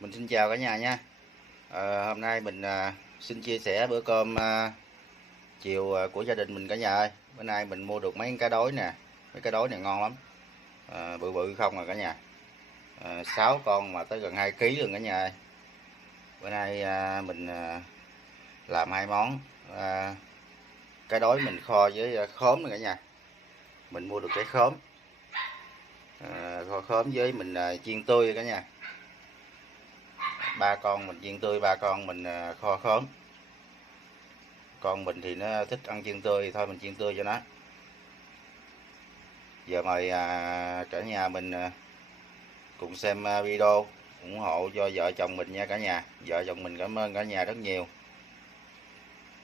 Mình xin chào cả nhà nha. Hôm nay mình xin chia sẻ bữa cơm chiều của gia đình mình cả nhà ơi. Bữa nay mình mua được mấy cá đối nè. Mấy cá đối này ngon lắm. Bự bự không à cả nhà. 6 con mà tới gần 2 kg luôn cả nhà ơi. Bữa nay mình làm hai món. Cá đối mình kho với khóm nữa cả nhà. Mình mua được cái khóm. Kho khóm với mình chiên tươi cả nhà. Ba con mình chiên tươi, ba con mình kho khóm. Con mình thì nó thích ăn chiên tươi thì thôi mình chiên tươi cho nó. Giờ mời cả nhà mình cùng xem video ủng hộ cho vợ chồng mình nha cả nhà. Vợ chồng mình cảm ơn cả nhà rất nhiều.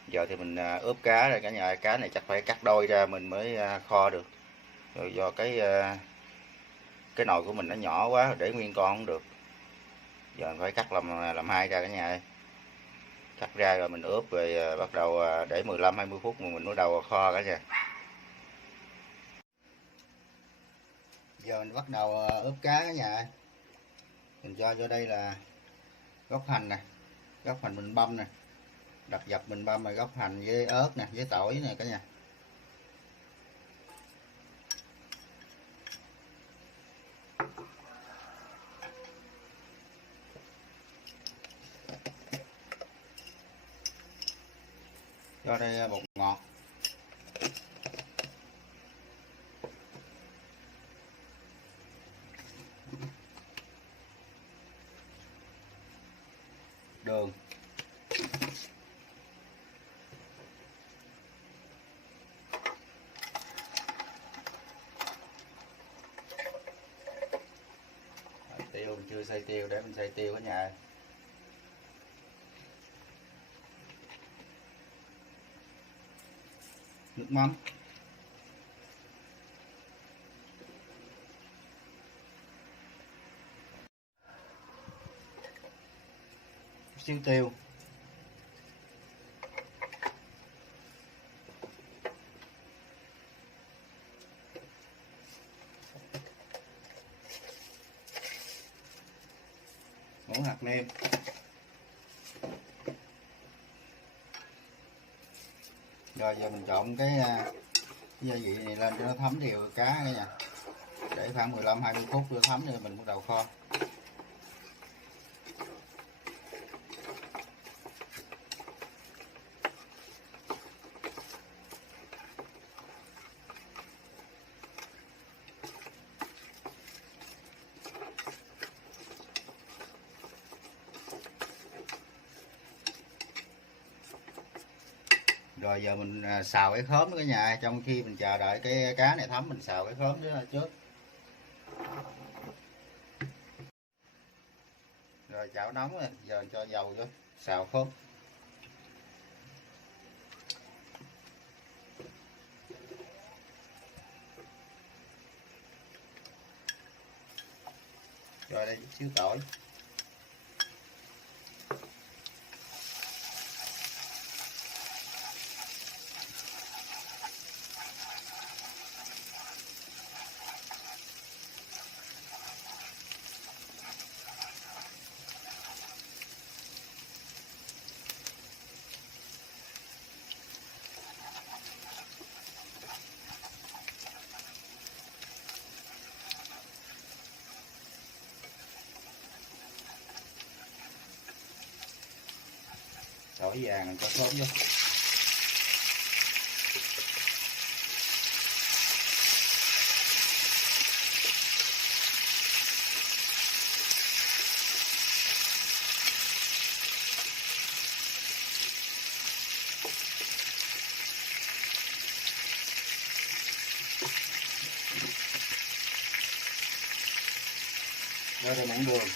Giờ thì mình ướp cá rồi cả nhà. Cá này chắc phải cắt đôi ra mình mới kho được. Rồi do cái nồi của mình nó nhỏ quá để nguyên con không được. Giờ mình phải cắt làm hai ra cả nhà ơi. Cắt ra rồi mình ướp rồi bắt đầu để 15-20 phút mà mình bắt đầu kho cả nhà. Giờ mình bắt đầu ướp cá cả nhà ơi. Mình cho vô đây là gốc hành nè, gốc hành mình băm nè, đập dập mình băm rồi gốc hành với ớt nè, với tỏi nè cả nhà. Cho đây bột ngọt, đường, tiêu mình chưa xay tiêu, để mình xay tiêu cả nhà. Nước mắm, xíu tiêu, muỗng hạt nêm, rồi giờ mình trộn cái gia vị này lên cho nó thấm đều cá cả nhà, để khoảng 15-20 phút cho thấm rồi mình bắt đầu kho. Rồi giờ mình xào cái khóm đó cả nhà, trong khi mình chờ đợi cái cá này thấm mình xào cái khóm đó trước. Rồi chảo nóng rồi, giờ cho dầu vô xào khóm. Rồi đây chút xíu tỏi. Tỏi vàng mình cho khóm vô. Rồi muỗng đường.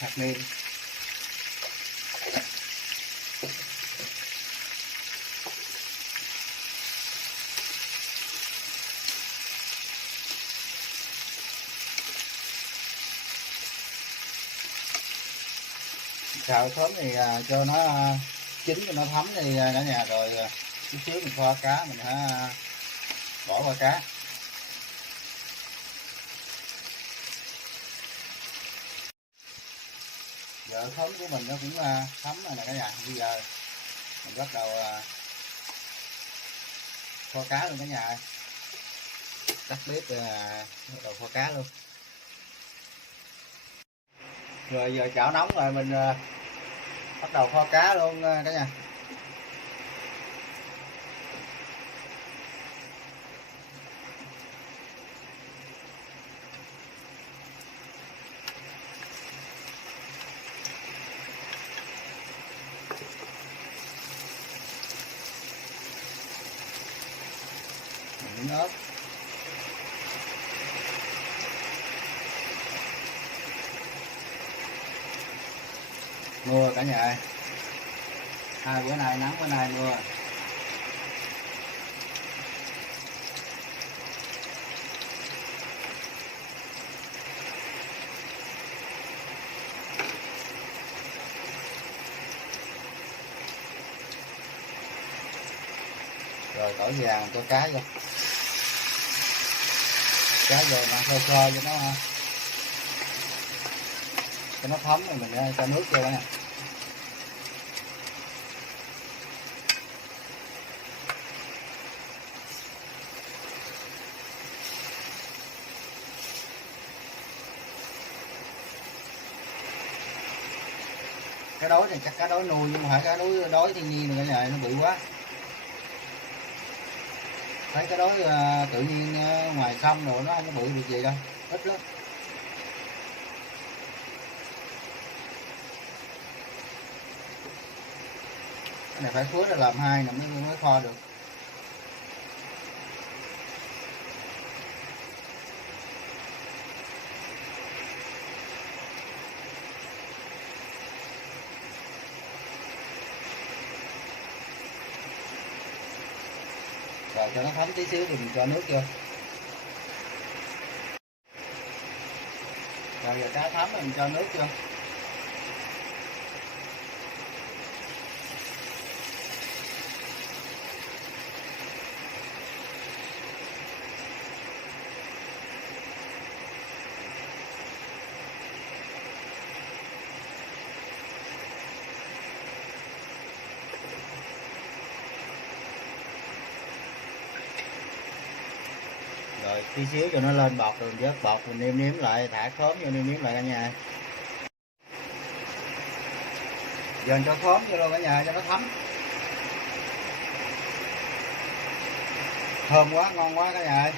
Hạt nêm. Xào khóm thì cho nó chín cho nó thấm đi cả nhà, rồi Chút xíu mình kho cá mình hả, bỏ qua cá. Giờ thấm của mình nó cũng thấm rồi nè cả nhà. Bây giờ mình bắt đầu kho cá luôn cả nhà. Tắt bếp bắt đầu kho cá luôn. Rồi giờ chảo nóng rồi mình bắt đầu kho cá luôn cả nhà. Miếng ớt. Mưa cả nhà ơi. Hai bữa nay nắng, bữa nay mưa. Rồi tỏi vàng cho cá vô. Cá vô mà sơ sơ cho nó ha. Cho nó thấm rồi mình cho nước vô nè. Cá đối này chắc cá đối nuôi nhưng mà phải cá đối thiên nhiên này cả nhà, nó bự quá. Thấy cái đối tự nhiên ngoài sông rồi nó không có bự được gì đâu, ít lắm. Cái này phải phứa ra làm hai nè mới kho được. Rồi cho nó thấm tí xíu thì mình cho nước vô. Rồi giờ cá thấm thì mình cho nước vô. Rồi tí xíu cho nó lên bọt rồi vớt bọt mình nêm nếm lại, thả khóm vô nêm nếm lại cả nhà. Giờ cho khóm vô luôn cả nhà cho nó thấm. Thơm quá, ngon quá cả nhà ơi.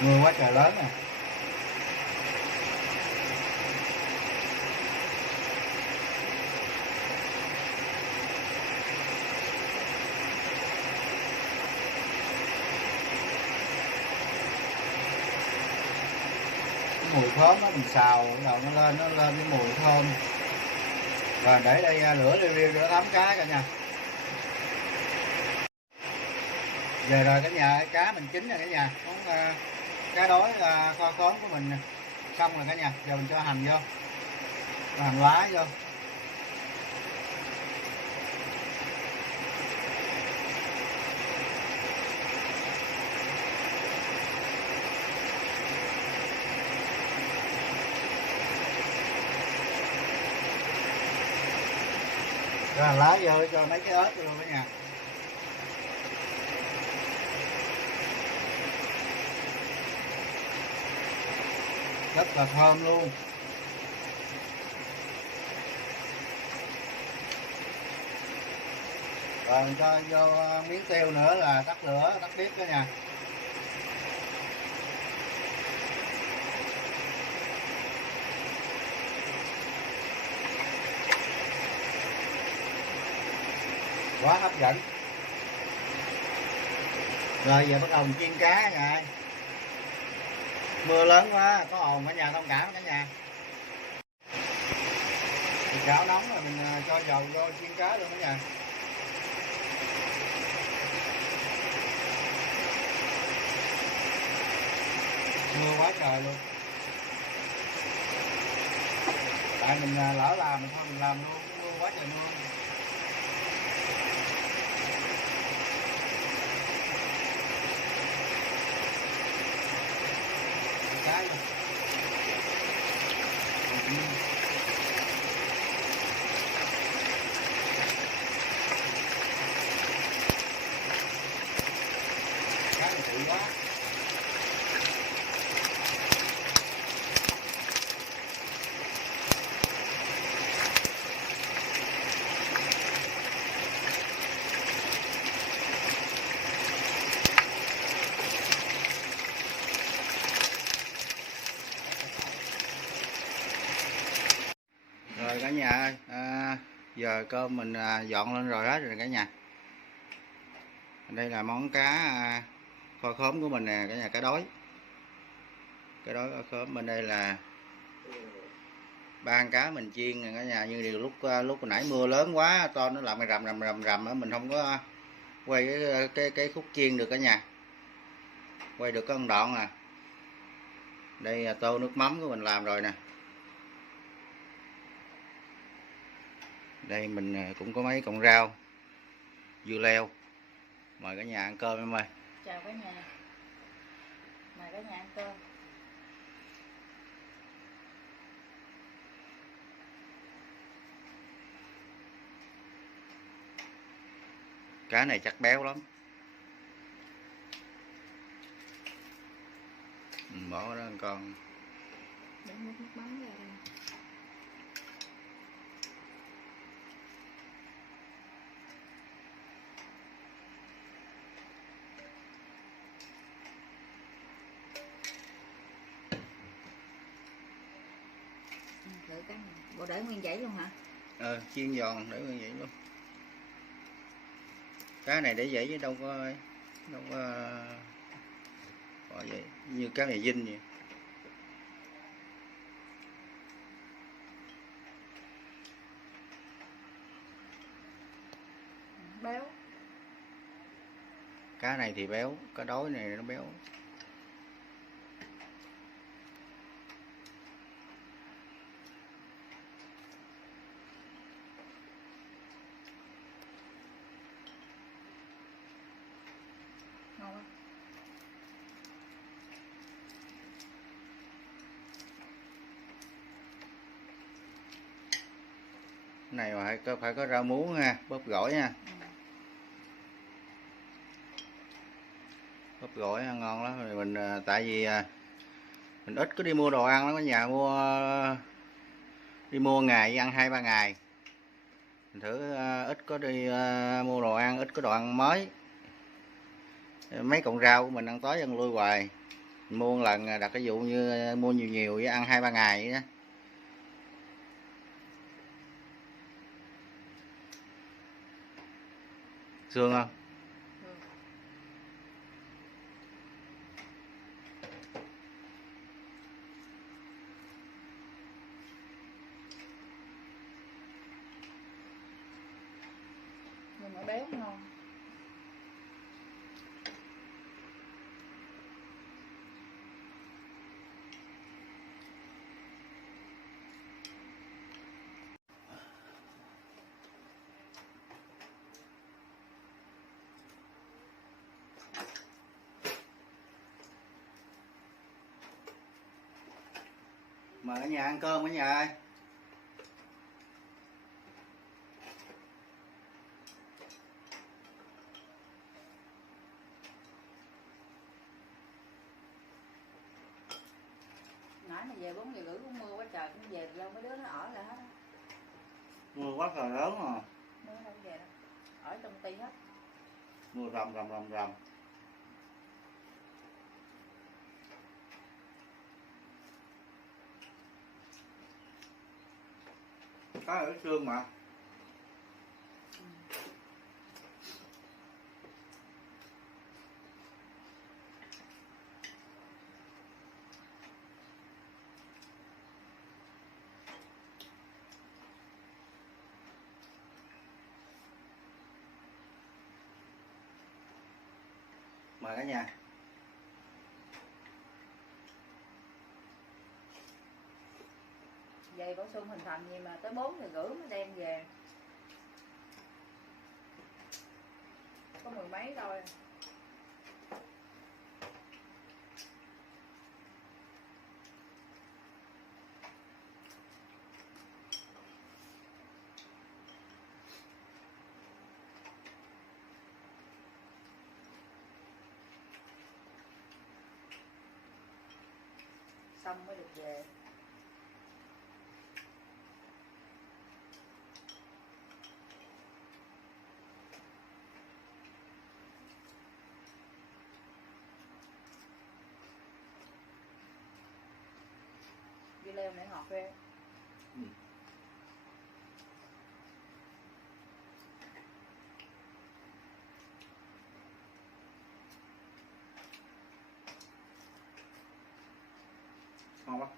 Mưa quá trời lớn nè. Mùi khóm đó, mình xào đầu nó lên cái mùi thơm. Rồi để đây lửa liu liu để thấm cá cả nhà. Giờ rồi cả nhà, cá mình chín rồi cả nhà. Món cá đối kho khóm của mình xong rồi cả nhà. Giờ mình cho hành vô, cho hành lá vô. Cho hành lá vô, cho mấy cái ớt vô luôn cả nhà. Rất là thơm luôn. Rồi mình cho vô miếng tiêu nữa là tắt lửa, tắt bếp cả nhà. Quá hấp dẫn. Rồi giờ bắt đầu mình chiên cá nha. Mưa lớn quá, có ồn cả nhà thông cảm cả nhà. Chảo nóng rồi mình cho dầu vô chiên cá luôn cả nhà. Mưa quá trời luôn. Tại mình lỡ làm mình thôi mình làm luôn, mưa quá trời mưa. Cái luôn. Cái này bụi quá. Rồi cả nhà ơi, giờ cơm mình dọn lên rồi hết rồi cả nhà. Đây là món cá kho khóm của mình nè cả nhà, cá đối. Cá đối kho khóm, bên đây là ba con cá mình chiên nè cả nhà. Như điều lúc hồi nãy mưa lớn quá to nó làm rầm á, mình không có quay cái khúc chiên được cả nhà. Quay được có một đoạn à. Đây là tô nước mắm của mình làm rồi nè. Đây mình cũng có mấy cọng rau, dưa leo. Mời cả nhà ăn cơm em ơi. Chào cả nhà. Mời cả nhà ăn cơm. Cá này chắc béo lắm. Bỏ đó con. Để múc nước mắm ra đây. Thử cái này. Bộ để nguyên vậy luôn hả? Chiên giòn để nguyên vậy luôn. Cá này để vậy chứ đâu có bỏ vậy như cá này dinh vậy. Béo. Cá này thì béo, cá đối này nó béo. Ngon quá. Cái này mà phải có rau muống ha, bóp gỏi nha. Bóp gỏi ngon lắm. Rồi mình tại vì mình ít có đi mua đồ ăn lắm, ở nhà đi mua ngày ăn 2-3 ngày. Mình thử ít có đi mua đồ ăn, ít có đồ ăn mới. Mấy cọng rau của mình ăn tối ăn lui hoài. Mình mua một lần đặt cái vụ như mua nhiều với ăn 2-3 ngày vậy đó. Xương không? Nhưng mà béo ngon. Mời cả nhà ăn cơm cả nhà ơi. Nãy mà về 4 giờ rưỡi cũng mưa quá trời, cũng về đâu mấy đứa nó ở lại hết á. Mưa quá trời lớn mà. Mưa đâu về đâu. Ở trong ty hết. Mưa rầm. Có ở xương mà. Mời cả nhà. Vậy bổ sung hình thành gì mà tới 4 giờ rưỡi mới đem về. Có mười mấy thôi. Xong mới được về. Dưa leo này ngọt ghê. Ừ. Ngon quá.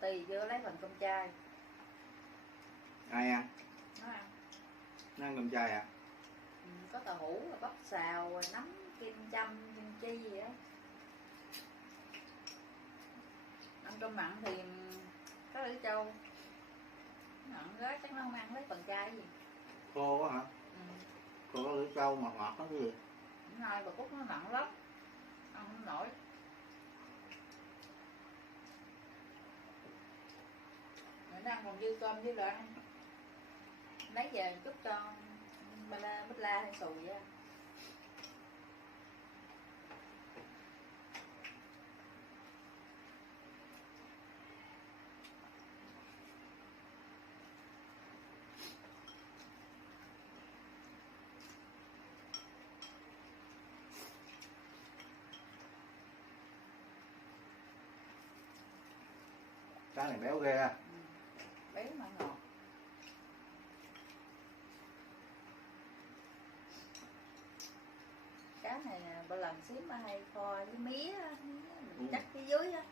Tùy chưa lấy phần cơm chai. Ai ăn? Nó ăn. Nó ăn cơm chay à? Ừ, có tàu hũ, bắp xào, rồi nấm, kim châm, kim chi gì đó. Ăn cơm mặn thì có lưỡi trâu. Mặn đó chắc nó không ăn lấy phần chai gì. Khô quá hả? Ừ. Khô có lưỡi trâu ngọt ngọt đó cái gì? Nay bà Cúc nó mặn lắm. Ăn không nổi. Mình ăn còn dư cơm với lại lấy về chút cho bít la hay xùi á. Cá này béo ghê ha. Ừ. Béo mà ngọt. Cá này bà làm xíu mà hay kho với mía mình chắc phía dưới á.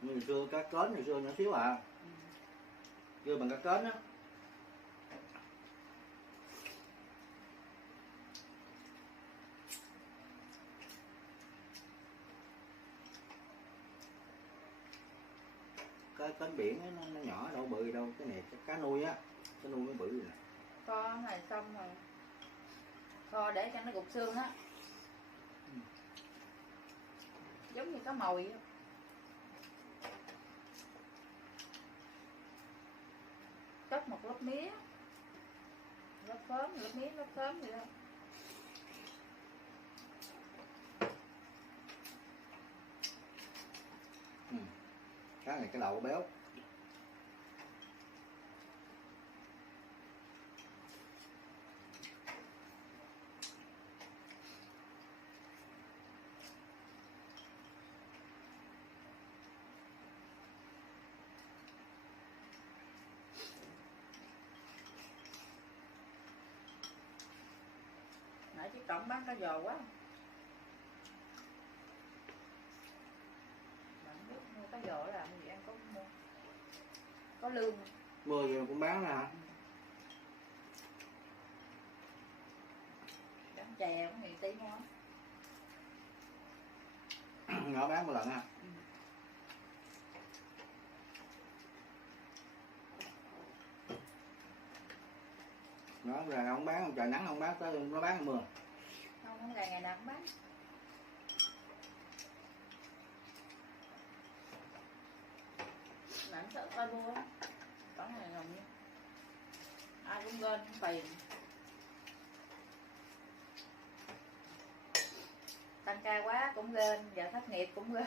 Ngày xưa cá kến ngày xưa nhỏ xíu à. Ừ. Chưa bằng cá kến á. Cá kến biển á, nó nhỏ đâu bự đâu, cái này cá nuôi á, cá nuôi mới bự nè. Kho này xong rồi kho để cho nó gục xương á. Ừ. Giống như cá mòi á. Cất một lớp mía, lớp khóm, lớp mía, lớp khóm vậy đó. Ừ. Cá này cái đậu béo. Nãy chiếc cổng bán cá giò quá. Bạn biết mua cá giò làm gì ăn có mua. Có lương. Mưa giờ cũng bán ra hả? Bán chè cũng nhiều tí mua. Nhỏ bán một lần ha. Ừ. Nó ra không bán, không trời nắng không bán, tới nó bán mưa. Không là ngày nào cũng bán. Nãy sợ coi mua á. Có này lòng như ai cũng lên tiền. Tăng ca quá cũng lên, giờ thất nghiệp cũng lên.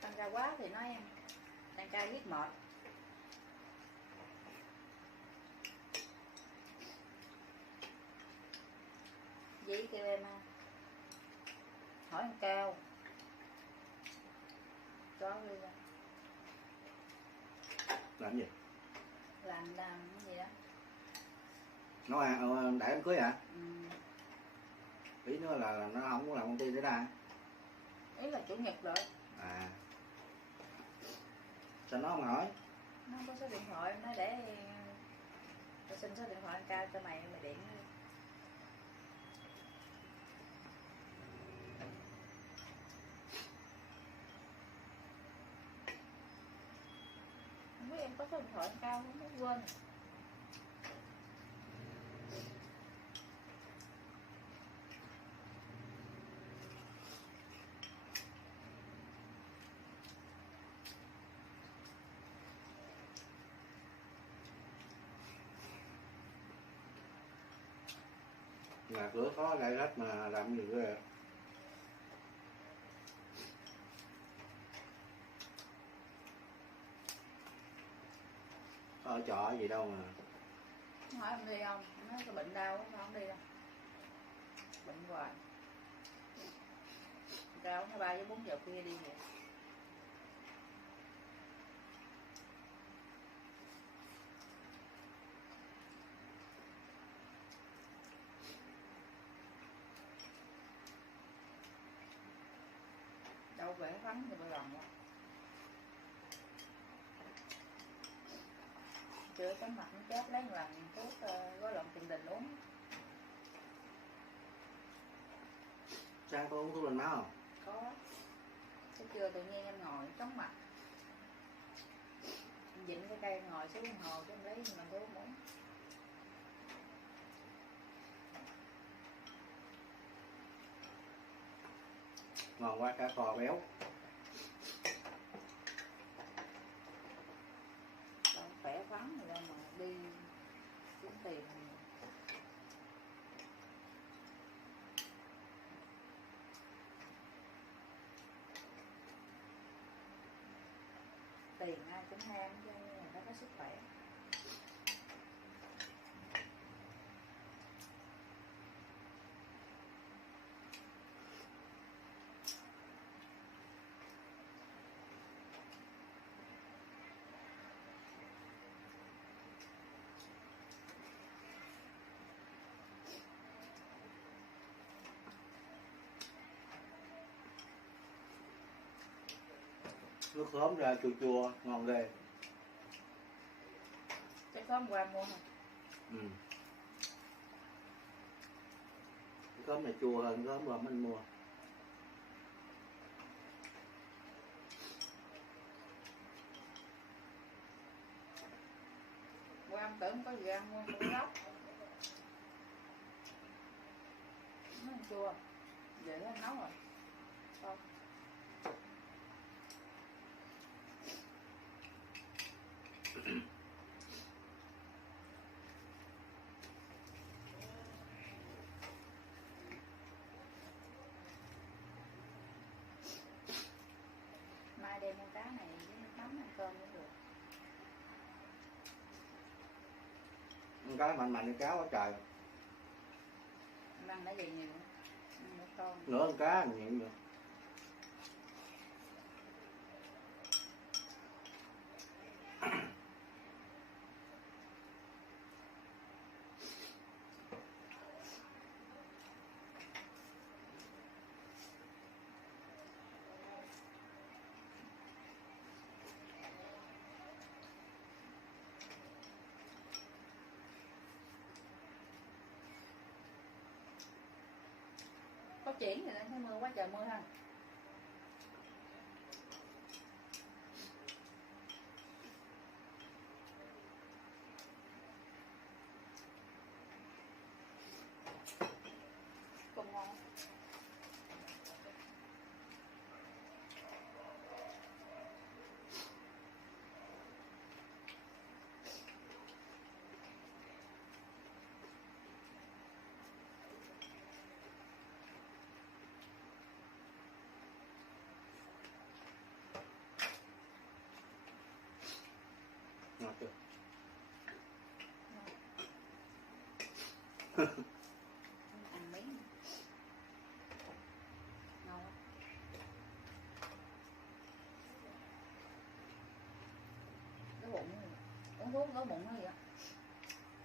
Tăng ca quá thì nói em tăng ca giết mệt. Dĩ kêu em hỏi anh Cao có đi ra Làm gì? làm cái gì đó. Nó để em cưới hả? Ừ. Ý nữa là nó không có làm công ty để ra. Ý là chủ nhật rồi. À. Sao nó không hỏi? Nó không có số điện thoại, nó để Tao xin số điện thoại anh Cao cho mày, mày điện đi. Không biết em có số điện thoại anh Cao không, nó quên. Nhà cửa có gai lách mà làm gì ghê. Ở trọ gì đâu mà. Hỏi em đi không? Em nói có bệnh đau sao không đi đâu. Bệnh hoài. Cao nó 3 với 4 giờ khuya đi vậy. Đâu vẻ vắng thì bao lòng quá. Chưa cái mặt nó chết lấy một lần thuốc gói lộn tiền đình uống. Sáng có uống thuốc lên máu không? Có. Cái trưa tự nhiên em ngồi chóng mặt. Em dịnh cái cây ngồi xuống đồng hồ, cái em lấy mình thuốc uống. Ngon quá, cá kho béo. Đâu khỏe khoắn rồi đâu mà đi kiếm tiền. Tiền ai cũng ham chứ người ta có sức khỏe. Nước khóm ra chua chua, ngon ghê. Chắc có hôm qua mua hả? Ừ. Nước khóm này chua hơn khóm qua mình mua. Qua em tưởng có gì ăn mua con lóc. Nó không chua. Vậy nó nấu rồi. Không. Mai đem con cá này với nước mắm ăn cơm cũng được. Con cá mạnh mạnh cái cá quá trời. Em ăn đã gì nhiều. Ăn nữa con. Nửa con cá nhiều nhiều. Có chuyển thì thấy mưa quá trời mưa ha. Cũng ngon. Ngọt chưa? Ăn miếng ngon lắm. Cái bụng uống thuốc có bụng hay gì á?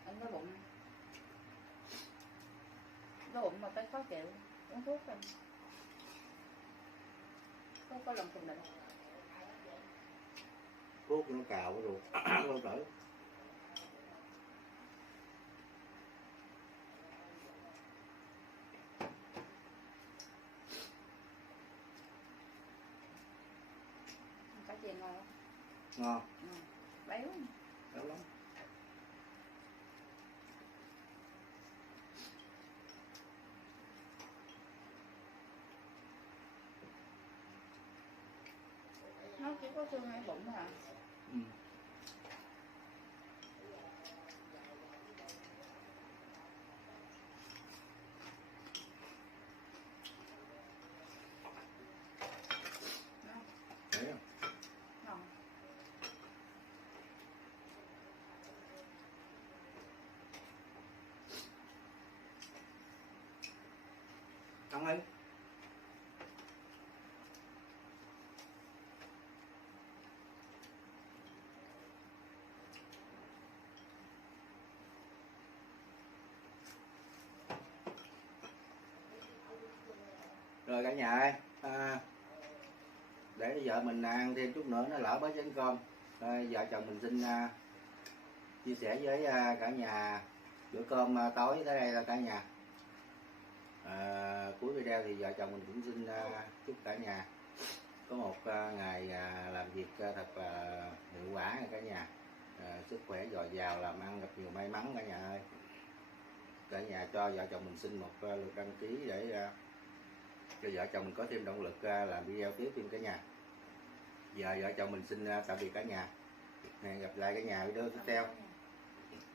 Em có bụng, cái bụng mà phải khó chịu uống thuốc em có lòng thùng định. Thuốc nó cào cái ruột. Lâu tới. Ngon. Béo. Béo lắm. Nó chỉ có xương hay bụng thôi à. Ừ. Thấy không? Ngon. Ăn đi. Rồi cả nhà ơi, để vợ mình ăn thêm chút nữa nó lỡ bớt chén cơm. Vợ chồng mình xin chia sẻ với cả nhà bữa cơm tối tới đây là cả nhà. Cuối video thì vợ chồng mình cũng xin chúc cả nhà có một ngày làm việc thật hiệu quả cả nhà, sức khỏe dồi dào, làm ăn gặp nhiều may mắn cả nhà ơi. Cả nhà cho vợ chồng mình xin một lượt đăng ký để cho vợ chồng mình có thêm động lực làm video tiếp thêm cả nhà. Giờ vợ chồng mình xin tạm biệt cả nhà, hẹn gặp lại cả nhà video tiếp theo.